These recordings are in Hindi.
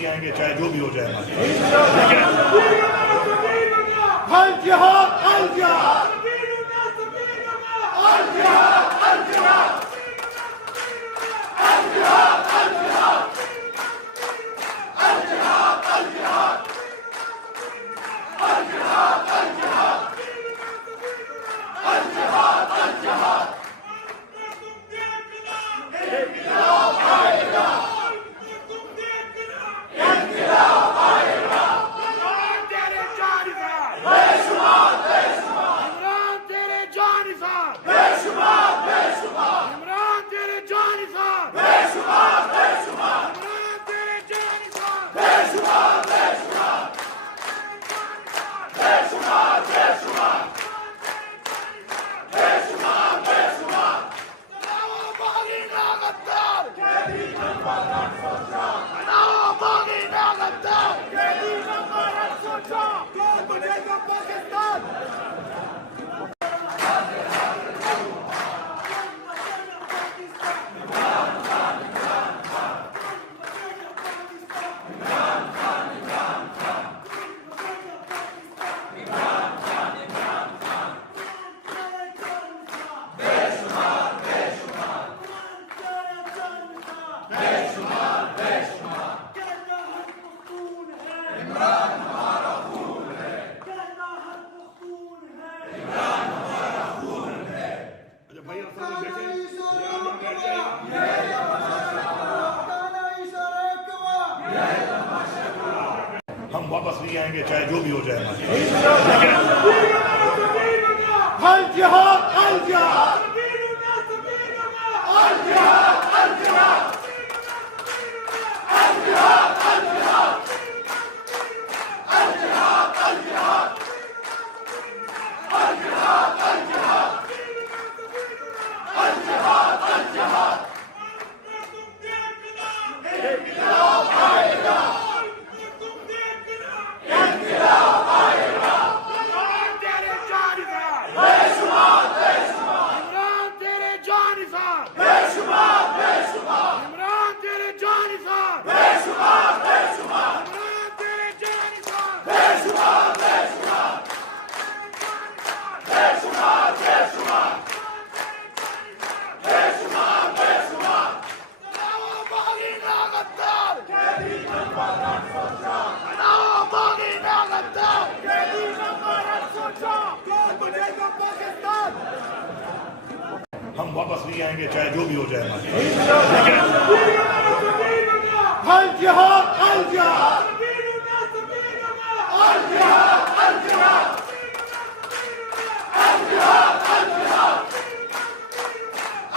नहीं आएंगे, चाहे जो भी हो जाए। अल जिहाद, अल जिहाद, अल जिहाद, अल जिहाद, अल जिहाद, अल जिहाद, अल जिहाद, अल जिहाद, अल जिहाद, अल जिहाद, अल जिहाद, अल जिहाद। इंक़िलाब आएगा, इंक़िलाब आएगा। इमरान तेरे जानिसार बेशुमार, बेशुमार। इमरान तेरे जानिसार बेशुमार, बेशुमार। इमरान तेरे जानिसार बेशुमार, बेशुमार। इमरान तेरे जानिसार बेशुमार, बेशुमार। बेशुमार, बेशुमार। बेशुमार, बेशुमार। बागी ना गद्दार, कैदी नंबर 804। बागी ना गद्दार, कैदी नंबर 804। कौन बनेगा पाकिस्तान? हम वापस नहीं आएंगे, चाहे जो भी हो जाए। अल जिहाद, अल जिहाद, अल जिहाद, अल जिहाद, अल जिहाद, अल जिहाद, अल जिहाद, अल जिहाद, अल जिहाद, अल जिहाद, अल जिहाद, अल जिहाद। इंक़िलाब आएगा, इंक़िलाब आएगा। इमरान तेरे जानिसार बेशुमार, बेशुमार। इमरान तेरे जानिसार बेशुमार, बेशुमार। इमरान तेरे जानिसार बेशुमार, बेशुमार। इमरान तेरे जानिसार बेशुमार, बेशुमार। बेशुमार, बेशुमार। बेशुमार, बेशुमार। बागी ना गद्दार, कैदी नंबर 804। बागी ना गद्दार, कैदी नंबर 804। कौन बनेगा पाकिस्तान? हम वापस नहीं आएंगे, चाहे जो भी हो जाए। अल जिहाद, अल जिहाद, अल जिहाद, अल जिहाद, अल जिहाद, अल जिहाद,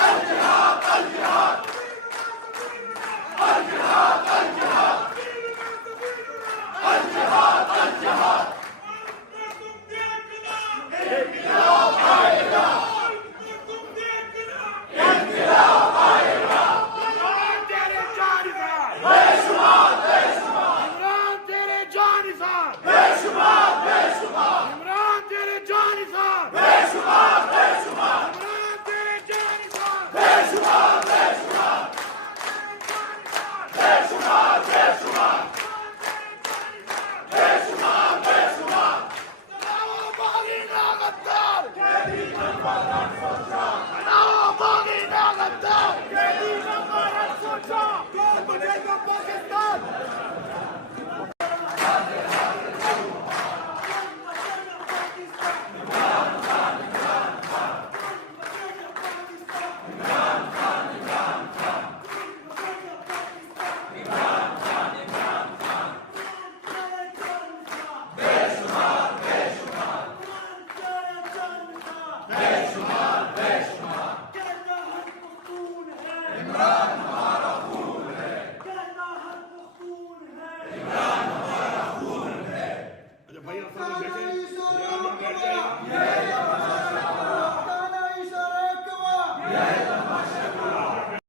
अल जिहाद, अल जिहाद, अल जिहाद, अल जिहाद, अल जिहाद, अल जिहाद। इंक़िलाब